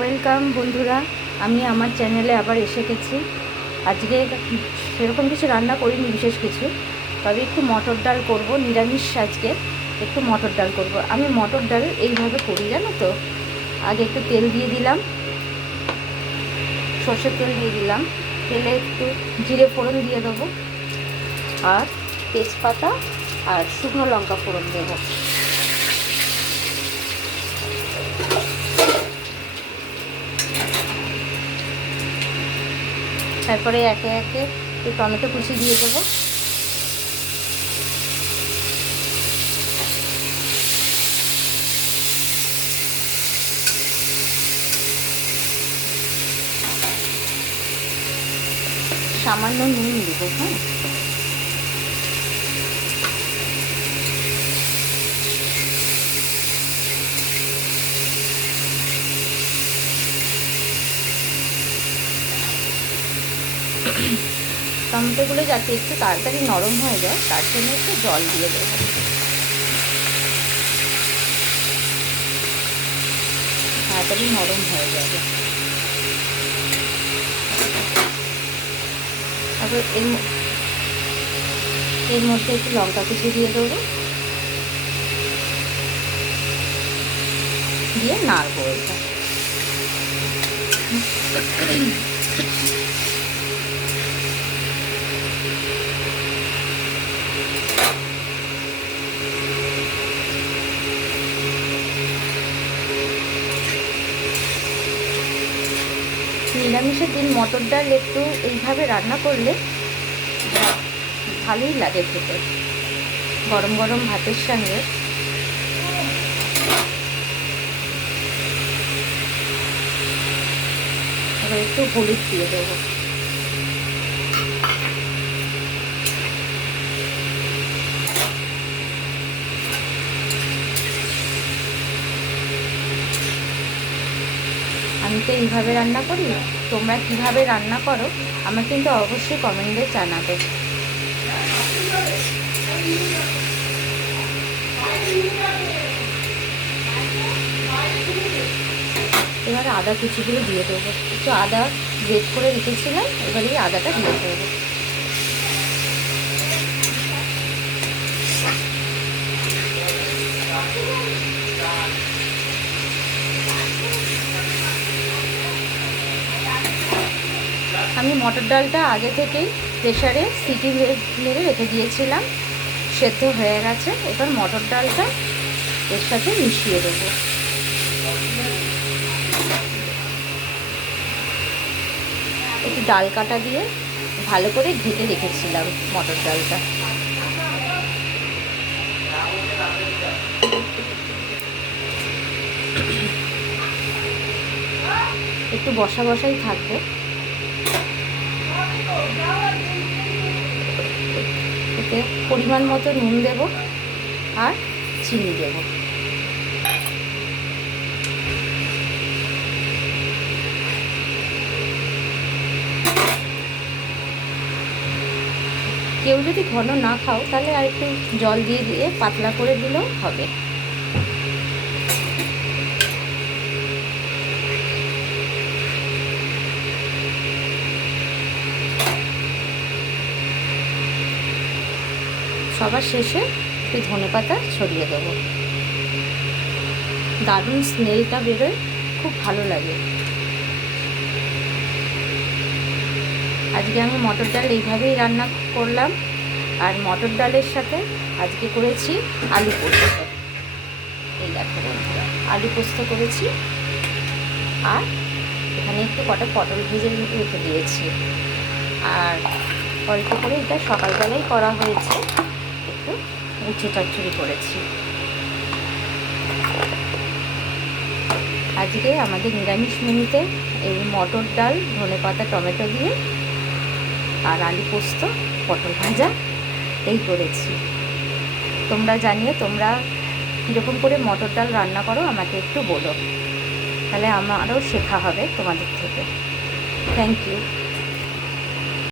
Welcome বন্ধুরা, আমি আমার চ্যানেলে আবার এসে গেছি। আজকে সেরকম কিছু রান্না করিনি, বিশেষ কিছু, তবে একটু মটর ডাল করব, নিরামিষ। আজকে একটু মটর ডাল করব। আমি মটর ডাল এইভাবে করি, জানো তো। আগে একটু তেল দিয়ে দিলাম, সর্ষের তেল দিয়ে দিলাম। তেলে একটু জিরে ফোড়ন দিয়ে দেবো, আর তেজপাতা আর শুকনো লঙ্কা ফোড়ন দেবো। তারপরে একে একে একটু টমেটো কুচি দিয়ে দেবো। সামান্য নুন দেবো। হ্যাঁ, টমেটোগুলো যাতে একটু তাড়াতাড়ি নরম হয়ে যায়, তার জন্য একটু জল দিয়ে দেবো। তাড়াতাড়ি নরম হয়ে যাবে। তারপর এর মধ্যে একটু লঙ্কা কুচি দিয়ে দেবো, দিয়ে নাড়বো এটা। নিরামিষের দিন মটর ডাল একটু এইভাবে রান্না করলে ভালোই লাগে খেতে, গরম গরম ভাতের সঙ্গে। এবার একটু হলুদ দিয়ে দেবো। আমি তো এইভাবে রান্না করি, তোমরা কিভাবে রান্না করো আমার কিন্তু অবশ্যই কমেন্টে জানাবে। এবার আদা কুচিগুলো দিয়ে দেবো। একটু আদা গ্রেট করে রেখেছিলাম, এবার এই আদাটা দিয়ে দেবো। আমি মটর ডালটা আগে থেকেই প্রেসারে সিটি মেরে রেখে দিয়েছিলাম, সেদ্ধ হয়ে গেছে। এবার মটর ডালটা এর সাথে মিশিয়ে দেবো। একটু ডাল কাটা দিয়ে ভালো করে ঢেকে রেখেছিলাম মটর ডালটা। একটু বসা বসাই থাকবে। এতে পরিমাণ মতো নুন দেব আর চিনি দেব। কেউ যদি ঘন না খাও তাহলে আর একটু জল দিয়ে দিয়ে পাতলা করে দিলেও হবে। সবার শেষে একটু ধনেপাতা ছড়িয়ে দেবো। দারুণ স্মেলটা বেরোয়, খুব ভালো লাগে। আজকে আমি মটর ডাল এইভাবেই রান্না করলাম, আর মটর ডালের সাথে আজকে করেছি আলু পোস্ত। এই দেখো বন্ধুরা, আলু পোস্ত করেছি, আর এখানে একটু কটা পটল ভেজে রেখে দিয়েছি। আর অল্প করে এটা সকালবেলায় করা হয়েছে, একটু উচ্ছে চচ্চড়ি করেছি। আজকে আমাদের নিরামিষ মেনুতে এই মটর ডাল, ধনেপাতা, টমেটো দিয়ে, আর আলু পোস্ত, পটল ভাজা এই করেছি। তোমরা জানিয়ে তোমরা কীরকম করে মটর ডাল রান্না করো আমাকে একটু বলো, তাহলে আমারও শেখা হবে তোমাদের থেকে। Thank you.